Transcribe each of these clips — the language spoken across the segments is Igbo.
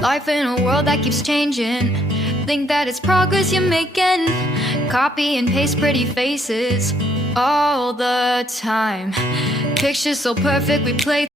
Life in a world that keeps changing. Think that it's progress you're making. Copy and paste pretty faces all the time. Pictures so perfect we play.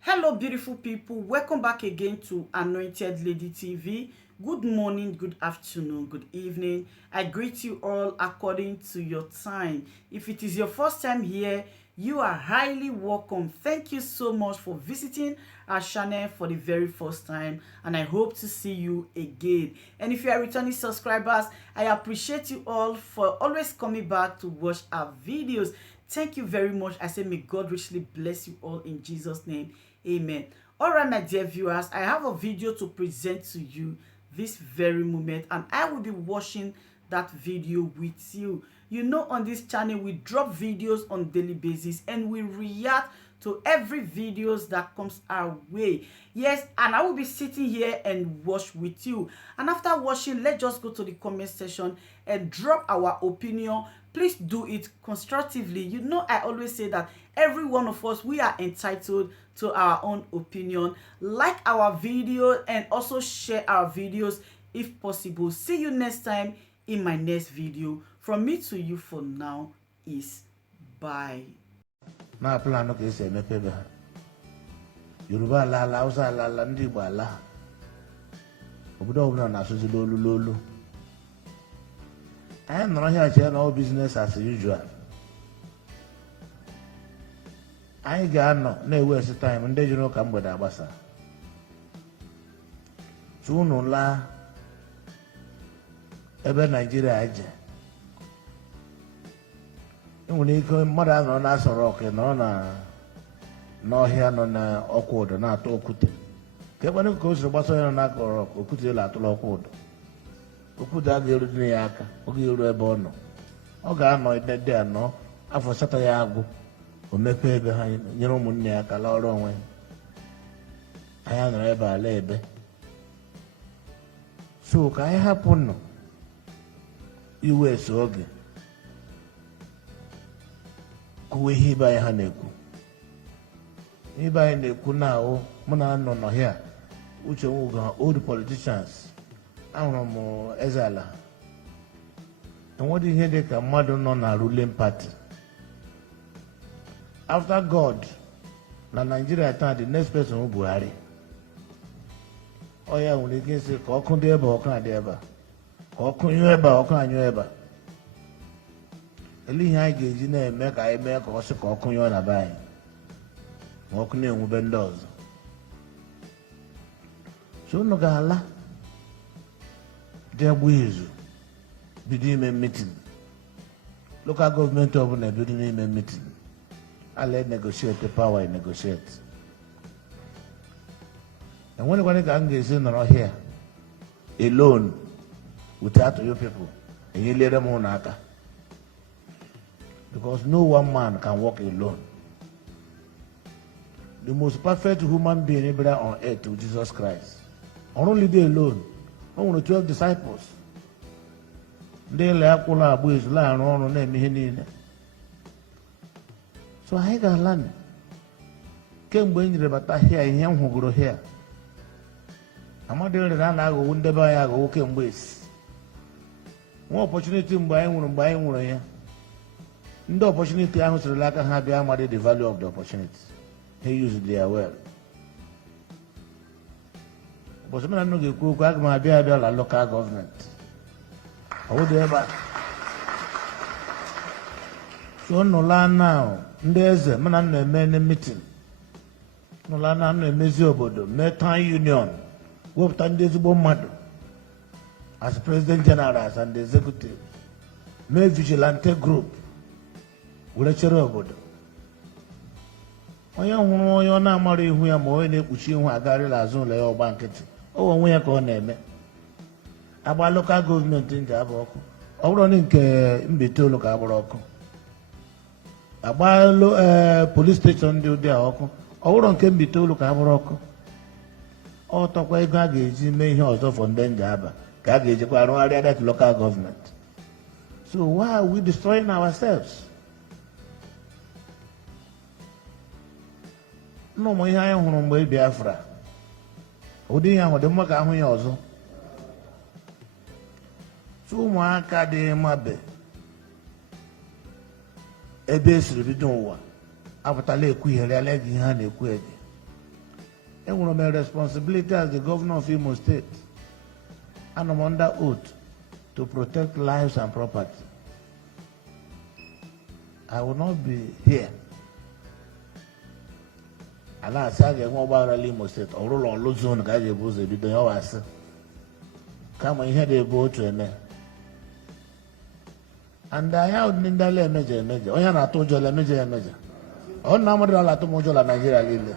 Hello beautiful people, welcome back again to Anointed Lady TV. Good morning, good afternoon, good evening. I greet you all according to your time. If it is your first time here, you are highly welcome. Thank you so much for visiting our channel for the very first time, and I hope to see you again. And if you are returning subscribers, I appreciate you all for always coming back to watch our videos. Thank you very much. I say may God richly bless you all in Jesus' name. Amen. All right, my dear viewers, I have a video to present to you this very moment, and I will be watching that video with you. You know, on this channel we drop videos on daily basis and we react to every videos that comes our way. Yes, and I will be sitting here and watch with you, and after watching, let's just go to the comment section and drop our opinion. Please do it constructively. You know, I always say that every one of us, we are entitled to our own opinion. Like our video and also share our videos if possible. See you next time in my next video. From me to you for now is bye. Na plan no ke se mepe be ha Yoruba la Hausa la ndi Igbo ala obodo ọbụla na-asụzi lolu anyị nọrọ here che na business as usual. Anyị ga-anọ na-ewesi time ndị jụrụ ka mgbede agbasa tunu la ebe Nigeria je enwere ike mmadụ anọ na-asọrọ ọkụ nọ n'ọhịa nọ na ọkwa ụdọ na-atụ okwute ka ekwenụ ka o siri gbasa onye nọ na-akọrọ okwute elu atụla ọkwa ụdọ okwute a ga-eru dị ya aka ọ ga-eru ebe ọ nọ ọ ga-anọ idede anọ afọ asatọ ya agwụ o mepee ebe ha nyere ụmụnne ya aka laa ọrụ onwe anyị nọrọ ebe ala ebe so ka anyị hapụ nọ iwe so oge kwuwe ihe ibe anyị ha na-ekwu ibe anyị na-ekwu na ahụ mụ na nọ n'ọhịa uche nwuga old politicians ahụrụ m eze ala enwedị ihe dị ka mmadụ nọ na ruling party after God na Nigeria taa the next person Buhari ọ ya nwere ike isi ka ọkụ dị ebe ọkụ adị ebe ka ọkụ nyụọ ebe ọkụ anyụọ ebe ele ihe anyị ga-eji na-eme ka anyị mee ka ọ sị ka ọkụ nyụọ na be anyị ma ọkụ na-enwube ndị ọzọ so unu ga-ala dị agba izu bido ime meeting local gọọmenti ọbụla ebido n'ime meeting ala negotiate power negotiate enwerekwana ka m ga-esi nọrọ here alone without you people enyelere m ụnụ aka because no one man can walk alone. The most perfect human being ever on earth was Jesus Christ. Only they alone. Only 12 disciples. They left all our boys lying on them. So I got land. Came when you about here in young who grow here. I'm not doing that. I go wonder by I go came waste. More opportunity buying one here. The opportunity I was like I have the value of the opportunity. He used their well. But some of them go back my local government. I would ever. So no land now. There's a man and many meeting. No land and measurable. Metan Union. What time there's a bomb as President General and the executive. May vigilante group. Ulechere obodo onye hụrụ onye ọ na-amara ihu ya ma onye na-ekpuchi ihu agarịla azụ ụlọ ya ọgba nkịtị o onwe ya ka ọ na-eme agba lokal gọọmenti ndị abụ ọkụ ọ bụrụ na nke Mbite Olu ka agbara ọkụ agba police station ndị ụdị a ọkụ ọ bụrụ nke Mbite Olu ka agbara ọkụ ọ tọkwa ego a ga-eji mee ihe ọzọ fọ ndị ndị aba ka a ga-ejikwa arụgharịa that local government. So why are we destroying ourselves? no mo ihe anyị hụrụ mgbe Biafra ụdị ihe ahụ dị mma ka ahụ ya ọzọ so ụmụaka dị mabe ebe esiri bido ụwa apụtala ekwugherịala gị ihe ha na-ekwu ege enwere m a responsibility as the governor of Imo State and I'm under oath to protect lives and property. I will not be here. Ala asị a ga-enwe ọgbaghara Imo State ọ rụrụ ọlụ zone ka a ga-ebu ụzọ ebido ya ọwa asị kama ihe dị-ebu otu eme and anyị ahụ ndị ala emeje emeje onye na-atụ ụjọ la emeje ya emeje ọ na amadụ ala atụ m ụjọ la Naịjirịa niile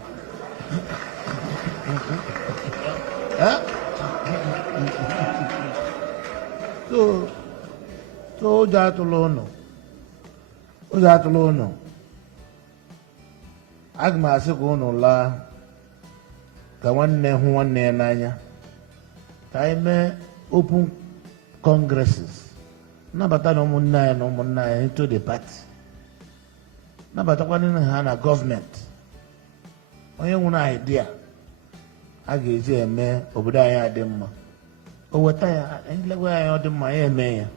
so ụjọ atụla ụnụ aga m asị ka ụnụ laa ka nwanne hụ nwanne ya n'anya ka anyị mee open congresses nabata na ụmụnne anyị na ụmụnne anyị into the party nabatakwana ha na gọọmenti onye nwere idea a ga-eji eme obodo anyị adị mma o weta ya anyị legwa ya ọ dị mma ya eme ya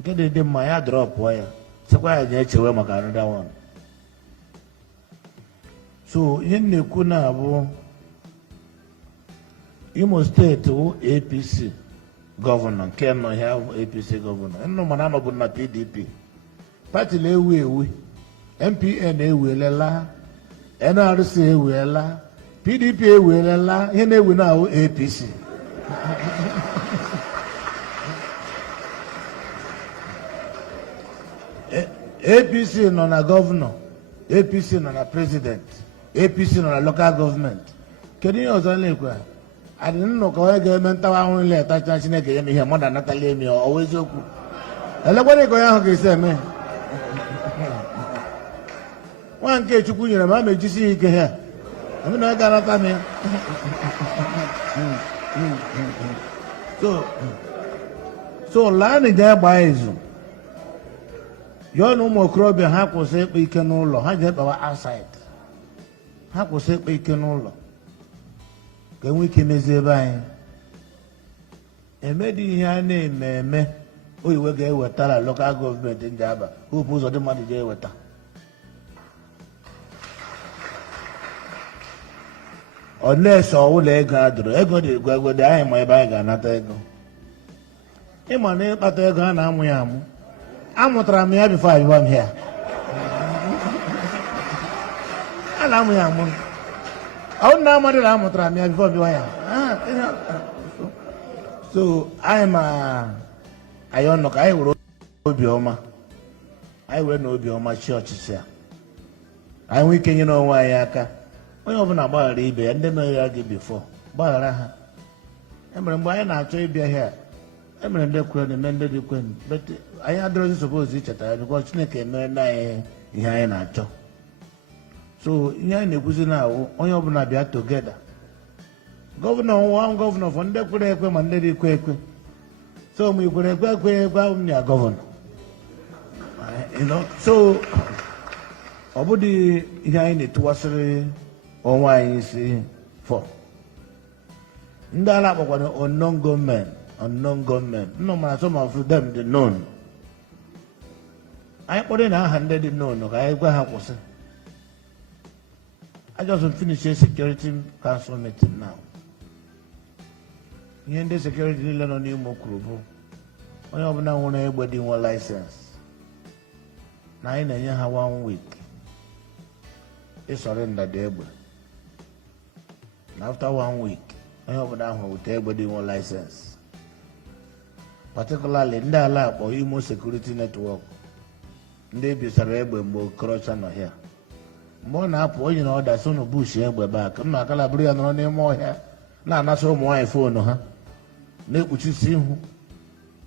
nke dị mma ya drọpụọ ya sịkwa ya na-echewe maka another one. So ihe na-ekwu na-abụ Imo steeti wụ APC gọvanọ nke nọ ihe APC gọvanọ nnụ mana anọbụ na PDP pati na-ewu ewu MPN ewuelela NRC ewuela PDP ewuelela ihe na-ewu na-awụ APC APC nọ na gọvanọ APC nọ na president APC nọ na local gọọmenti kedu ihe ọzọ na-ekwe adị nnụ ka onye ga-eme ntawa ahụ ile etacha Chineke ya na ihe mmadụ anatala emi ọwa eziokwu elekwara ka onye ahụ ga-esi eme nwa nke Chukwu nyere m a mejisi ya ike ha emi na onye ga-anata m ya so laa na ije gbaa izu yọọ na ụmụ okorobịa ha kwụsị ịkpa ike n'ụlọ ha ji ekpawa outside ha kwụsị ịkpa ike n'ụlọ ka enwe ike mezie ebe anyị emedi ihe a na-eme eme oyiwe ga-ewetara lokal gọọmenti ndị aba hope Uzodinma ji eweta ọ na-ese ọwụla ego a dụrụ ego dị gwagwede anyị ma ebe anyị ga-anata ego ịma na ịkpata ego a na-amụ ya amụ amụtara m ya bifo abịa m ya a na-amụ ya amụ ọ na amadị na amụtara m ya bifo bịa ya so anyị ma anyị ọnụ ka anyị were obiọma anyị were na obiọma chi ọchịchị a anyị nwee ike nyere onwe anyị aka onye ọbụla gbaghara ibe ya ndị mere ya gị bifo gbaghara ha emere mgbe anyị na-achọ ịbịa ha emere ndị kwere na eme ndị dị kwen anyị adịrọzi suppose icheta ya bikọ Chineke emere na anyị ihe anyị na-achọ so ihe anyị na-ekwuzi na-awụ onye ọbụla bịa togeda gọvanọ nwa gọvanọ fọ ndị kwere ekwe ma ndị dị kwe ekwe so ma ikwere ekwe m ya gọvanọ so ọ bụdị ihe anyị na-etụwasịrị onwe anyị isi fọ ndị a na-akpọkwana unknown government nnọ mana some of them dị known anyị kpọrọ na aha ndị dị known ka anyị gwa ha kwụsị I just finished a security council meeting now ihe ndị security niile nọ n'Imo kwuru bụ onye ọbụla nwere egbe dị nwe license na anyị na-enye ha 1 week ịsọrịnda dị egbe na after 1 week onye ọbụla ahụ wute egbe dị nwe license particularly ndị ala akpọ Imo Security Network ndị bisara egbe mgbe Okorocha nọ ya mgbe ọ na-apụ onye na ọda sonu bush egbe bak mma akala bụrụ ya nọrọ n'ime ọhịa na-anasa ụmụ nwaanyị foonu ha na-ekpuchisi ihu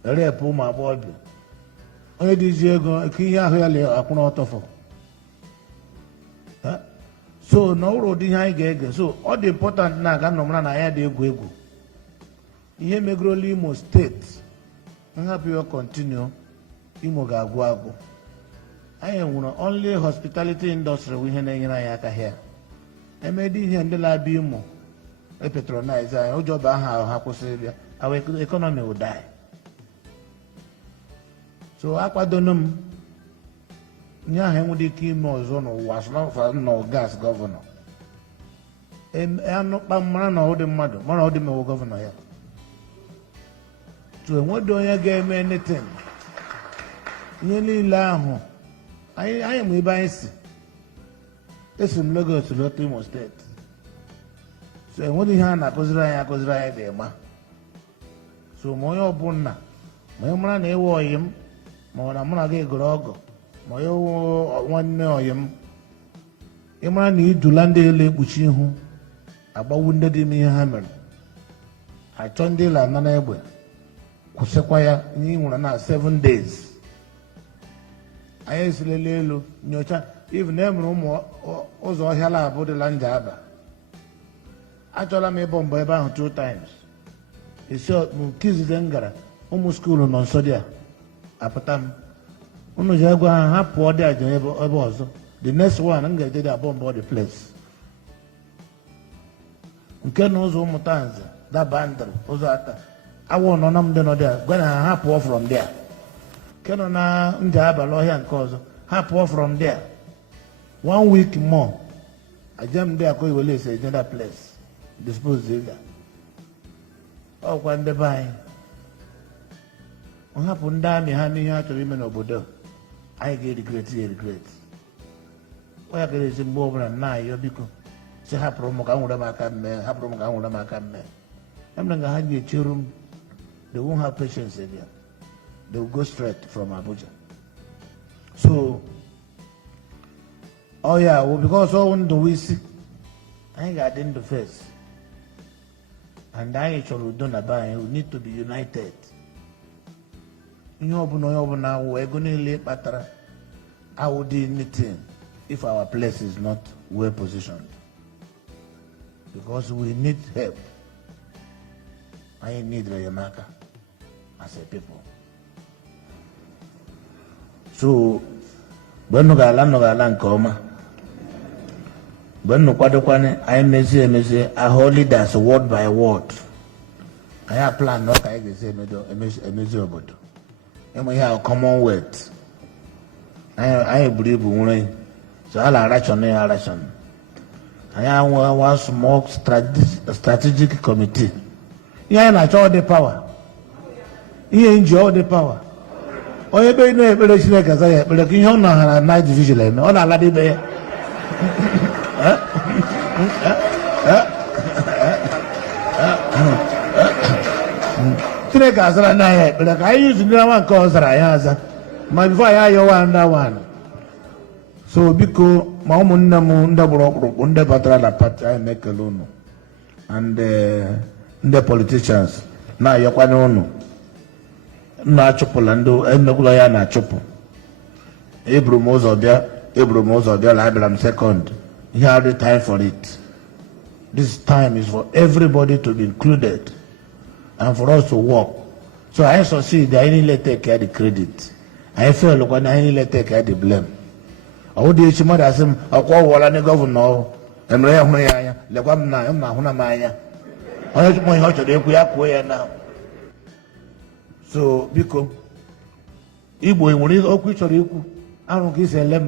erepụ ụmụ agbọghọbịa onye dị ji ego ka ihe ahụ ya lee akwụrụ ọtọfọ so na ụrụ ụdị ihe anyị ga-ege so ọ dị important na-aga nnọmara na ya dị egwu ihe megorola Imo steeti nhapụ ya continue Imo ga-agwụ agwụ anyị nwere only hospitality industry bụ ihe na-enyere anyị aka here emedi ihe ndị na-abịa Imo patronize anyị ụjọ bụ aha ha kwụsịrị bịa our economy will die. So akwadono m nye ahụ enwere ike ime ọzọ n'ụwa asụnafa nọ gas gọvanọ anụkpa mara na ọ dị mmadụ mara ọ dị mewo gọvanọ ya so enwedo onye ga-eme anything ihe niile ahụ anyị ma ebe anyị si esi m Lagos lọta Imo steeti so enwedo ihe a na-akụziri anyị dị ma so ma onye ọbụla ma onye mara na ewe ọyị m ma ọ na mụ na gị gụrụ ọgụ ma onye nwanne ọyị m ịmara na idula ndị elu ekpuchi ihu agbawu ndị dị ihe ha mere achọ ndị elu ana n'egbe kwụsịkwa ya ihe ị nwere na 7 days anyị esilele elu nyocha even emere ụmụ ụzọ ọhịa labụ dịla nje aba achọla m ịbọ mbọ ebe ahụ 2 times isi nke izizi m gara ụmụ skuulu nọ nso dị a apụta m unu ji agwa ha pụọ dị aja ebe ọzọ the next one m ga-eje dị abụọ mbọ the place nke na ụzọ ụmụta nze dabandịrị ụzọ ata awọ nọ na m dị nọ dị a gwa na ha pụọ from there nke nọ na nje abalị ọhịa nke ọzọ ha pụọ from there 1 week more ajem ndị akọ iwele ese eje that place dispose ega ọkwa ndị be anyị ọ hapụ ndị amị ha n'ihe ha chọrọ ime n'obodo anyị ga-erigret ya erigret ọ ya kere ezi mgbe ọbụla nna anyị biko si hapụrụ m ka m nwere m aka mmee hapụrụ m ka m nwere m aka mmee emere nga ha ga-echeru m they won't have patience again they will go straight from Abuja so ọ ya wụ because ọ ndụ isi anyị ga-adị ndụ first and anyị chọrọ udo na be anyị we need to be united ihe ọbụla onye ọbụla awụ ego niile kpatara awụ dị anything if our place is not well positioned because we need help anyị need enyemaka as a people so mgbe nnụ ga-ala nke ọma mgbe nnụ kwadokwane anyị mezie ahụ leaders word by word anyị plan na ọka anyị ga-esi emezi obodo ịmụ ihe ahụ commonwealth anyị buru ibu nwere so a na-arachọn ya arachọn anyị anwe small strategic committee ihe anyị na-achọ ọ dị power ihe nji ọ dị power onye ebe na-ekpere Chineke aza ya ekpere ka ihe ọ na-ahara night vigil eme ọ na-ala ibe ya Chineke azara na ya ekpere ka anyị yuzu ndị nwa nke ọ zara ya aza ma bifo anyị ayọwa ndawan so biko ma ụmụnne m ndị gburu ọkpụrụkpụ ndị batara na pati anyị na-ekele unu and ndị politicians na-ayọkwanye unu na-achụpụla ndị emekwula ya na-achụpụ eburu m ụzọ bịa la abịara m second ihe are the time for it this time is for everybody to be included and for us to work so I succeed I niile take the credit I fail kwa na I niile take the blame ọ dị echi mmadụ asị m ọkwa ọwụwala ndị gọvanọ emere ya hụrụ ya anya lekwa m na-ahụ na m anya onye chụpụ ihe ọ chọrọ ekwu ya kwuo ya na so biko Igbo nwere okwu ị chọrọ ikwu arụ ka isi ele m